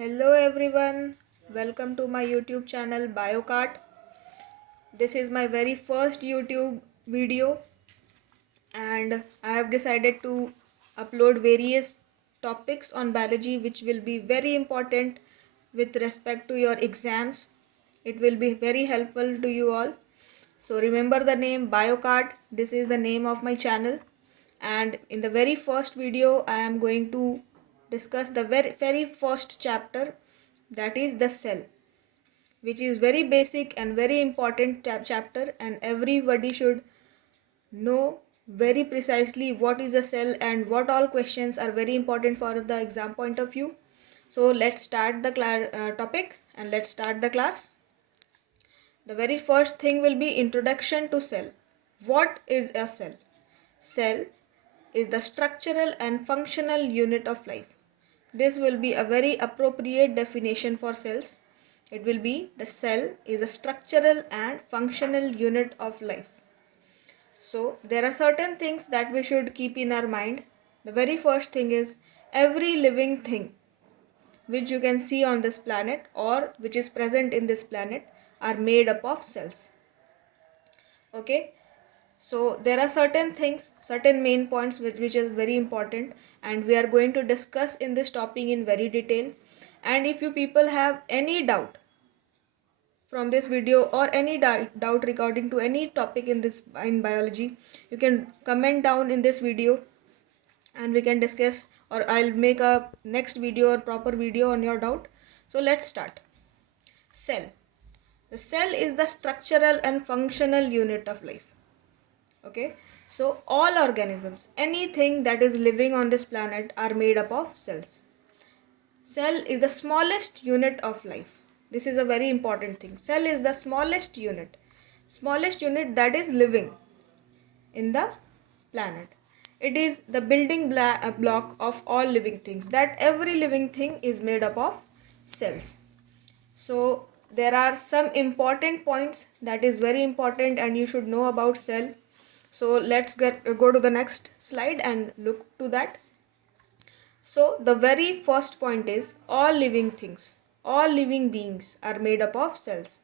Hello everyone, welcome to my YouTube channel BioCart. This is my very first YouTube video and I have decided to upload various topics on biology which will be very important with respect to your exams. It will be very helpful to you all. So remember the name BioCart. This is the name of my channel, and in the very first video I am going to discuss the very first chapter, that is the cell, which is very basic and very important chapter, and everybody should know very precisely what is a cell and what all questions are very important for the exam point of view. So let's start the topic and let's start the class. The very first thing will be introduction to cell. What is a cell? Cell is the structural and functional unit of life. This will be a very appropriate definition for cells. It will be the cell is a structural and functional unit of life. So there are certain things that we should keep in our mind. The very first thing is every living thing which you can see on this planet or which is present in this planet are made up of cells. Okay, so there are certain things, certain main points which is very important, and we are going to discuss in this topic in very detail. And if you people have any doubt from this video or any doubt regarding to any topic in biology, you can comment down in this video and we can discuss, or I'll make a next video or proper video on your doubt. So let's start. Cell. The cell is the structural and functional unit of life. Okay, so all organisms, anything that is living on this planet are made up of cells. Cell is the smallest unit of life. This is a very important thing. Cell is the smallest unit that is living in the planet. It is the building block of all living things. That every living thing is made up of cells. So there are some important points that is very important and you should know about cell. So let's go to the next slide and look to that. So the very first point is all living things, all living beings are made up of cells.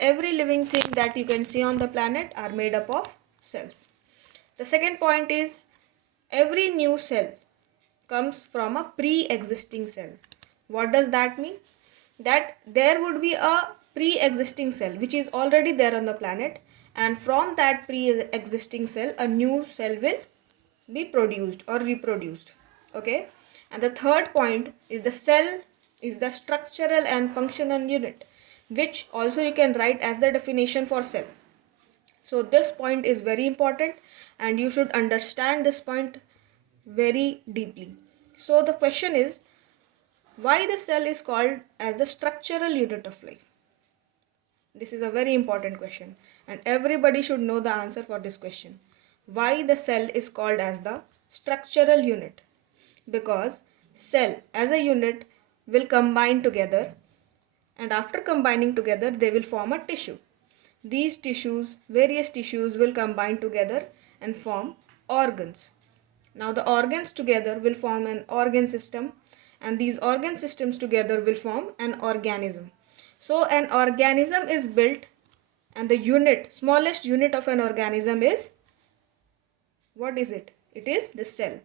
Every living thing that you can see on the planet are made up of cells. The second point is every new cell comes from a pre-existing cell. What does that mean? That there would be a pre-existing cell which is already there on the planet, and from that pre-existing cell a new cell will be produced or reproduced. Okay, and the third point is the cell is the structural and functional unit, which also you can write as the definition for cell. So this point is very important and you should understand this point very deeply. So the question is, why the cell is called as the structural unit of life? This is a very important question and everybody should know the answer for this question. Why the cell is called as the structural unit? Because cell as a unit will combine together, and after combining together they will form a tissue. These tissues, various tissues will combine together and form organs. Now the organs together will form an organ system, and these organ systems together will form an organism. So an organism is built, and the smallest unit of an organism is, what is it? It is the cell.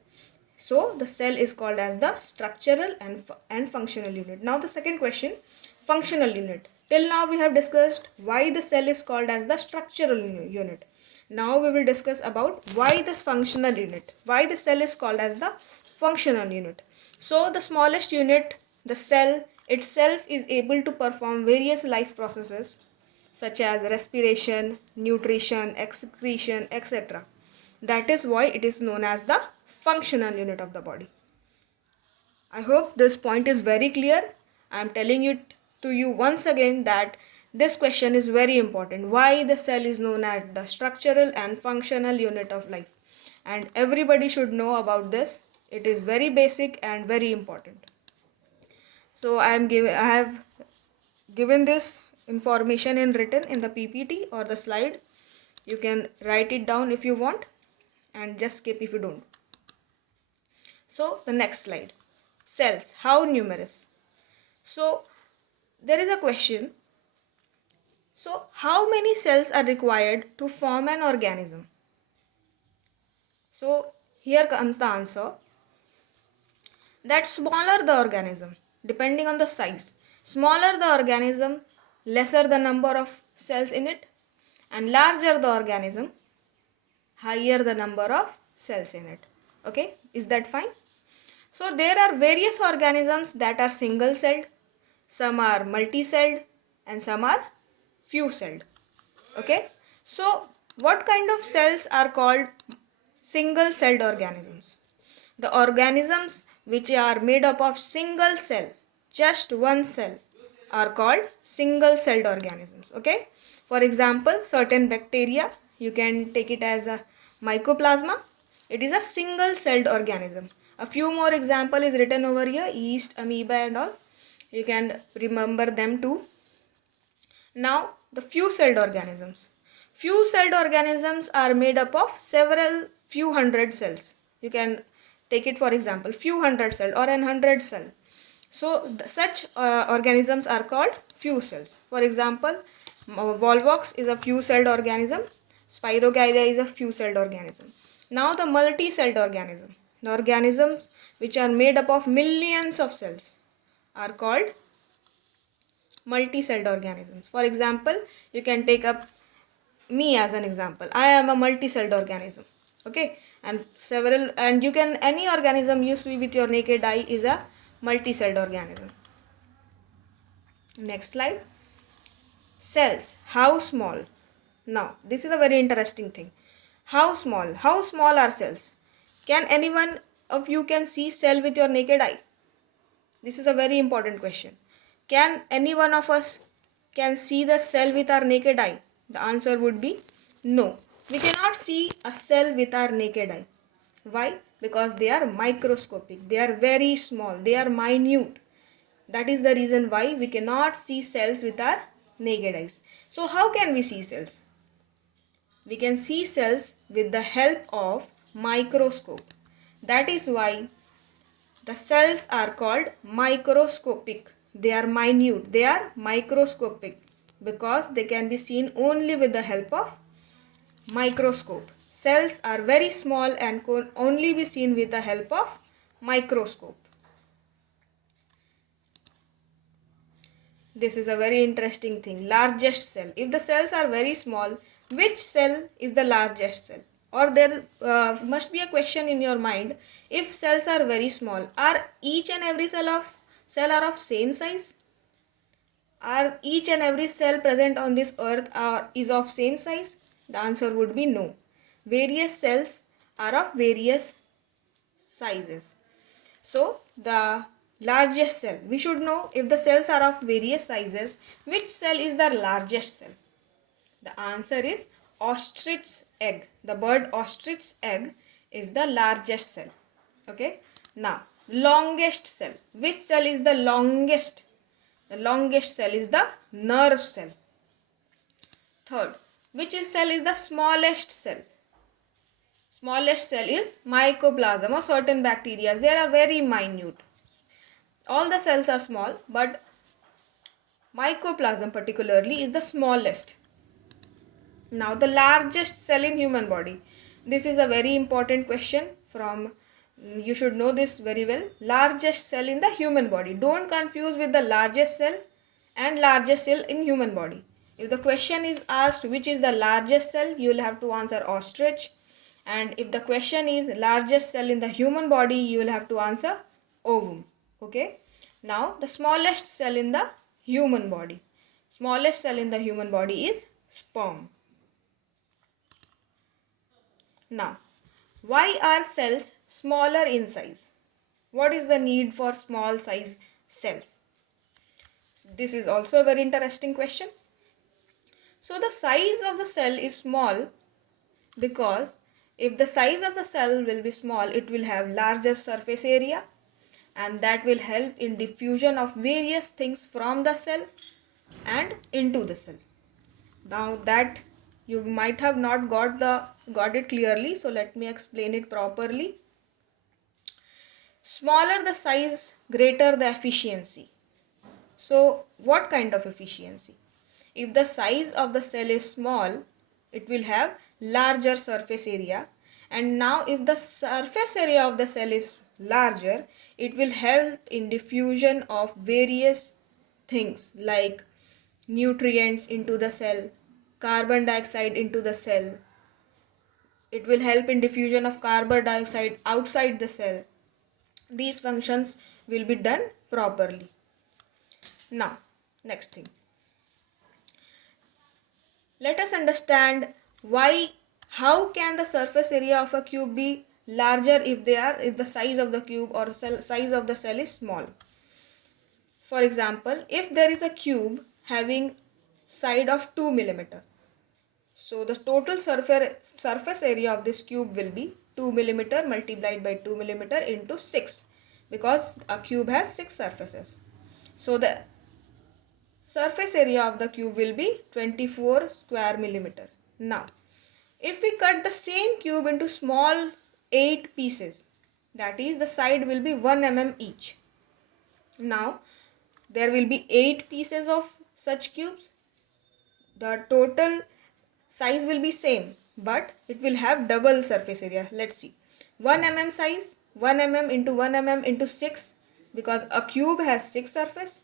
So the cell is called as the structural and functional unit. Now the second question, functional unit. Till now we have discussed why the cell is called as the structural unit. Now we will discuss about why this functional unit, why the cell is called as the functional unit. So the smallest unit, the cell itself, is able to perform various life processes such as respiration, nutrition, excretion, etc. That is why it is known as the functional unit of the body. I hope this point is very clear. I am telling it to you once again that this question is very important. Why the cell is known as the structural and functional unit of life? And everybody should know about this. It is very basic and very important. So I have given this information in written in the PPT or the slide. You can write it down if you want and just skip if you don't. So the next slide. Cells, how numerous? So there is a question. So how many cells are required to form an organism? So here comes the answer, that smaller the organism, depending on the size, smaller the organism, lesser the number of cells in it, and larger the organism, higher the number of cells in it. Okay, is that fine? So there are various organisms that are single celled, some are multi-celled, and some are few celled. Okay, so what kind of cells are called single celled organisms? The organisms which are made up of single cell, just one cell, are called single celled organisms. Okay, for example, certain bacteria, you can take it as a mycoplasma, it is a single celled organism. A few more example is written over here, yeast, amoeba and all, you can remember them too. Now the few celled organisms. Few celled organisms are made up of several few hundred cells. You can take it for example, few hundred cell or 100 cell. So such organisms are called few cells. For example, Volvox is a few celled organism. Spirogyra is a few celled organism. Now the multi-celled organism. The organisms which are made up of millions of cells are called multi-celled organisms. For example, you can take up me as an example. I am a multi-celled organism. Okay, and you can, any organism you see with your naked eye is a multi-celled organism. Next slide. Cells, how small? Now this is a very interesting thing. How small? How small are cells? Can anyone of you can see cell with your naked eye? This is a very important question. Can any one of us can see the cell with our naked eye? The answer would be no. We cannot see a cell with our naked eye. Why? Because they are microscopic. They are very small. They are minute. That is the reason why we cannot see cells with our naked eyes. So how can we see cells? We can see cells with the help of microscope. That is why the cells are called microscopic. They are minute. They are microscopic because they can be seen only with the help of microscope. Cells are very small and can only be seen with the help of microscope. This is a very interesting thing. Largest cell. If the cells are very small, which cell is the largest cell? Or there must be a question in your mind. If cells are very small, are each and every cell are of same size? Are each and every cell present on this earth is of same size? The answer would be no. Various cells are of various sizes. So the largest cell, we should know if the cells are of various sizes, which cell is the largest cell? The answer is ostrich's egg. The bird ostrich's egg is the largest cell. Okay. Now longest cell. Which cell is the longest? The longest cell is the nerve cell. Third, which cell is the smallest cell? Smallest cell is mycoplasma or certain bacteria. They are very minute. All the cells are small, but mycoplasm particularly is the smallest. Now the largest cell in human body. This is a very important question from, you should know this very well. Largest cell in the human body. Don't confuse with the largest cell and largest cell in human body. If the question is asked which is the largest cell, you will have to answer ostrich. And if the question is largest cell in the human body, you will have to answer ovum. Okay. Now the smallest cell in the human body. Smallest cell in the human body is sperm. Now, why are cells smaller in size? What is the need for small size cells? This is also a very interesting question. So the size of the cell is small because if the size of the cell will be small, it will have larger surface area, and that will help in diffusion of various things from the cell and into the cell. Now that you might have not got it clearly, so let me explain it properly. Smaller the size, greater the efficiency. So what kind of efficiency? If the size of the cell is small, it will have larger surface area, and now if the surface area of the cell is larger, it will help in diffusion of various things like nutrients into the cell, carbon dioxide into the cell. It will help in diffusion of carbon dioxide outside the cell. These functions will be done properly. Now, next thing. Let us understand how can the surface area of a cube be larger if the size of the cube or size of the cell is small. For example, if there is a cube having side of 2 millimeter, so the total surface area of this cube will be 2 millimeter multiplied by 2 millimeter into 6, because a cube has 6 surfaces. So the surface area of the cube will be 24 square millimeter. Now, if we cut the same cube into small 8 pieces, that is, the side will be 1 mm each. Now, there will be 8 pieces of such cubes. The total size will be same, but it will have double surface area. Let's see. 1 mm size, 1 mm into 1 mm into 6, because a cube has 6 surface.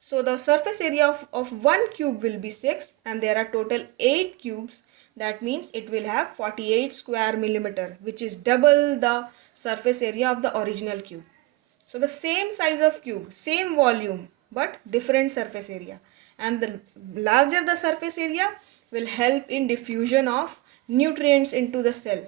So the surface area of one cube will be 6, and there are total 8 cubes. That means it will have 48 square millimeter, which is double the surface area of the original cube. So the same size of cube, same volume, but different surface area. And the larger the surface area will help in diffusion of nutrients into the cell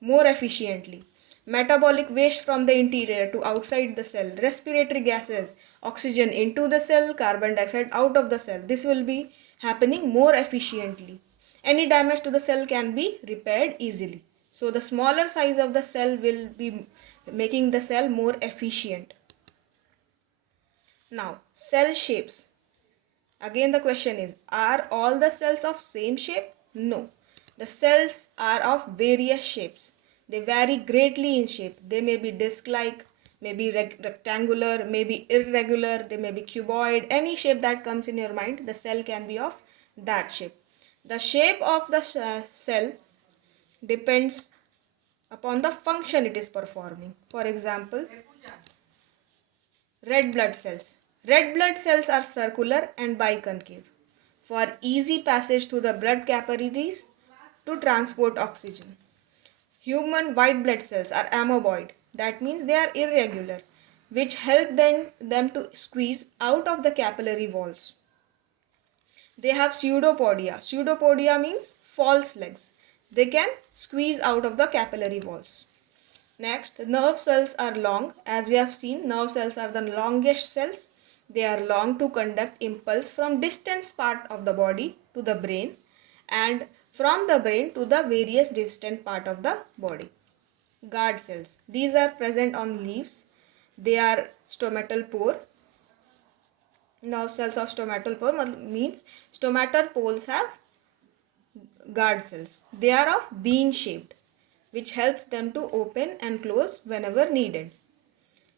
more efficiently. Metabolic waste from the interior to outside the cell, respiratory gases, oxygen into the cell, carbon dioxide out of the cell. This will be happening more efficiently. Any damage to the cell can be repaired easily. So the smaller size of the cell will be making the cell more efficient. Now, cell shapes. Again the question is, are all the cells of same shape? No. The cells are of various shapes. They vary greatly in shape. They may be disc-like, may be rectangular, may be irregular, they may be cuboid. Any shape that comes in your mind, the cell can be of that shape. The shape of the cell depends upon the function it is performing. For example, red blood cells. Red blood cells are circular and biconcave for easy passage through the blood capillaries to transport oxygen. Human white blood cells are amoeboid. That means they are irregular, which help them to squeeze out of the capillary walls. They have pseudopodia. Pseudopodia means false legs. They can squeeze out of the capillary walls. Next, nerve cells are long. As we have seen, nerve cells are the longest cells. They are long to conduct impulse from distant part of the body to the brain, and from the brain to the various distant part of the body. Guard cells. These are present on leaves. They are stomatal pore. Nerve cells of stomatal pore means stomatal poles have guard cells. They are of bean shaped, which helps them to open and close whenever needed.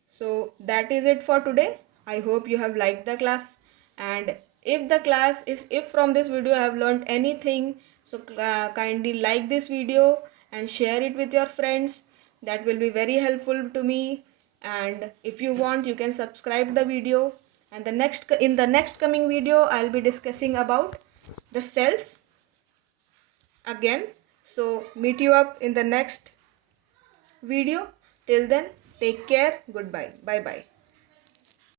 So that is it for today. I hope you have liked the class, and if from this video I have learned anything, so kindly like this video and share it with your friends. That will be very helpful to me. And if you want, you can subscribe the video, and in the next coming video I'll be discussing about the cells again. So meet you up in the next video. Till then, take care. Goodbye. Bye bye.